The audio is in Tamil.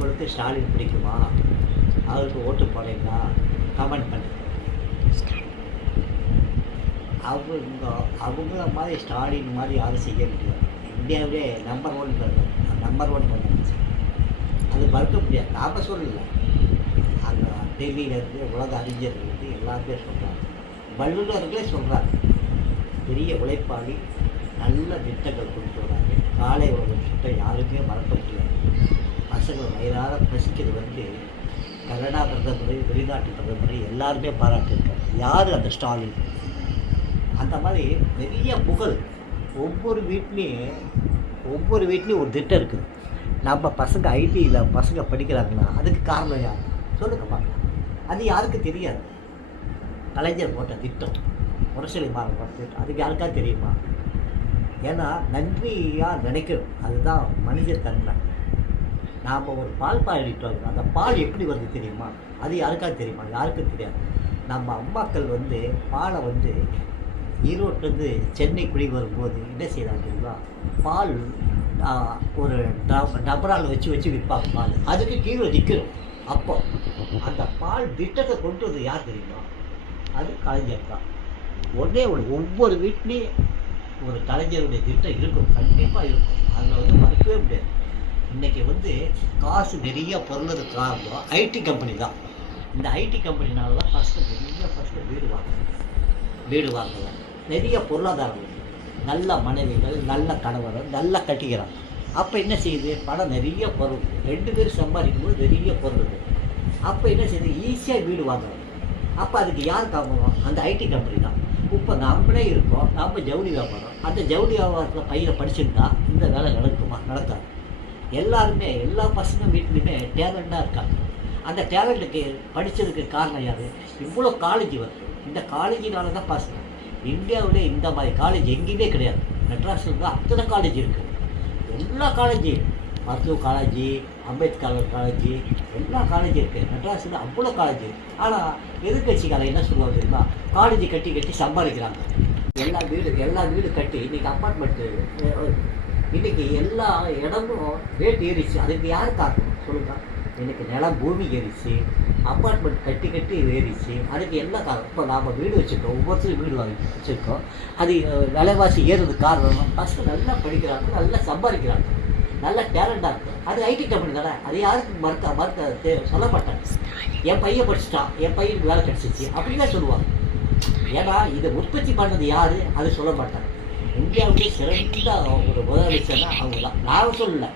உங்களுக்கு ஸ்டாலின் பிடிக்குமா? அவருக்கு ஓட்டு போடுறீங்களா? கமெண்ட் பண்ணுங்க. அவங்கள மாதிரி ஸ்டாலின் மாதிரி யாரும் செய்ய முடியாது. இந்தியாவிலே நம்பர் 1 வந்துச்சு. அது மறுக்க முடியாது. நாம் சொல்லலை, அந்த டெல்லியிலேருந்து உலக அறிஞர்களுக்கு எல்லாருமே சொல்கிறாங்க, வல்லுநர்களே சொல்கிறாங்க. பெரிய உழைப்பாளி, நல்ல திட்டங்கள் கொண்டு வராங்க. காலை உணவு திட்டம் யாருமே மறக்க முடியாது. பசங்கள் வயிறார பசிக்கிறது வந்து கனடா பிரதமரை, வெளிநாட்டு பிரதமரை எல்லாருமே பாராட்டியிருக்காங்க. யார் அந்த ஸ்டாலின்? அந்த மாதிரி பெரிய புகழ். ஒவ்வொரு வீட்லேயும் ஒரு திட்டம் இருக்குது. நம்ம பசங்க ஐடியில் பசங்க படிக்கிறாங்கன்னா அதுக்கு காரணம் யார் சொல்லுங்க பார்க்கலாம். அது யாருக்கு தெரியாது. கலைஞர் போட்ட திட்டம், முரசொலி மாறன் போட்ட திட்டம், அதுக்கு யாருக்கா தெரியுமா? ஏன்னா நன்றியாக நினைக்கணும். அதுதான் மனித தன்மை. நாம் ஒரு பால் பாயிட்டு வரோம், அந்த பால் எப்படி வருது தெரியுமா? அது யாருக்கா தெரியுமா? யாருக்கும் தெரியாது. நம்ம அம்மாக்கள் வந்து பாலை வந்து ஈரோட்டிலேருந்து சென்னை குடி வரும்போது என்ன செய்யலாம் தெரியுமா? பால் ஒரு டபரால் வச்சு விற்பாங்க. பால் அதுக்கு கீழே நிற்கிறோம். அப்போ அந்த பால் திட்டத்தை கொண்டு வந்து யார் தெரியுமா? அது கலைஞர் தான். ஒவ்வொரு வீட்லேயும் ஒரு கலைஞருடைய திட்டம் இருக்கும், கண்டிப்பாக இருக்கும். அதில் வந்து மறக்கவே முடியாது. இன்றைக்கி வந்து காசு நிறைய பொருளுக்கு காரணம் ஐடி கம்பெனி தான். இந்த ஐடி கம்பெனினால தான் ஃபஸ்ட்டு வீடு வாங்கலாம். நிறைய பொருளாதாரம், நல்ல மனைவிகள், நல்ல கணவர்கள், நல்லா கட்டிக்கிறாங்க. அப்போ என்ன செய்யுது? பணம் நிறைய பொருள், 2 பேர் சம்பாதிக்கும்போது நிறைய பொருள். அப்போ என்ன செய்யுது? ஈஸியாக வீடு வாங்கலாம். அப்போ அதுக்கு யார் காரணம்? அந்த ஐடி கம்பெனி தான். இப்போ நம்மளே இருக்கோம், நம்ம ஜவுளி வியாபாரம். அந்த ஜவுளி வியாபாரத்தில் பையனை படிச்சுருந்தா இந்த வேலை நடக்குமா? நடக்காது. எல்லாருமே, எல்லா பசங்க வீட்லேயுமே டேலண்டாக இருக்காங்க. அந்த டேலண்ட்டுக்கு படித்ததுக்கு காரணம் யார்? இவ்வளோ காலேஜ் வருது. இந்த காலேஜினால தான் பசங்க. இந்தியாவில் இந்த மாதிரி காலேஜ் எங்கேயுமே கிடையாது. மெட்ராஸில் தான் அத்தனை காலேஜ் இருக்குது. எல்லா காலேஜும், மருத்துவ காலேஜ், அம்பேத்கர் காலேஜ், எல்லா காலேஜும் இருக்குது. மெட்ராஸில் அவ்வளோ காலேஜ். ஆனால் எதிர்கட்சிக்காரங்க என்ன சொல்லுவாங்க தெரியுமா? காலேஜ் கட்டி சம்பாதிக்கிறாங்க. எல்லா வீடு கட்டி இன்றைக்கி அப்பார்ட்மெண்ட்டு, இன்றைக்கி எல்லா இடமும் ரேட் ஏறிச்சு. அதுக்கு யார் காரணம் சொல்லுங்கள்? இன்றைக்கி நிலம் பூமி ஏறிச்சு, அப்பார்ட்மெண்ட் கட்டி ஏறிச்சு. அதுக்கு என்ன காரணம்? இப்போ நாம் வீடு வச்சுருக்கோம், ஒவ்வொருத்தரும் வீடு வாங்கி வச்சுருக்கோம். அது விலைவாசி ஏறுறதுக்கு காரணம் பசங்க நல்லா படிக்கிறாங்க, நல்லா சம்பாதிக்கிறாங்க, நல்ல டேலண்டாக இருக்குது. அது ஐடி கம்பெனி தானே. அது யாருக்கு மறுக்க சொல்ல மாட்டாங்க. என் பையன் படிச்சுட்டான், என் பையனுக்கு வேலை கிடச்சிச்சு அப்படின்னு தான் சொல்லுவாங்க. ஏன்னா இதை உற்பத்தி பண்ணது யார்? அது சொல்ல மாட்டாங்க. இந்தியாவுக்கு சிறந்த ஒரு முதலமைச்சர்னா அவங்க தான். நான் சொல்லலை,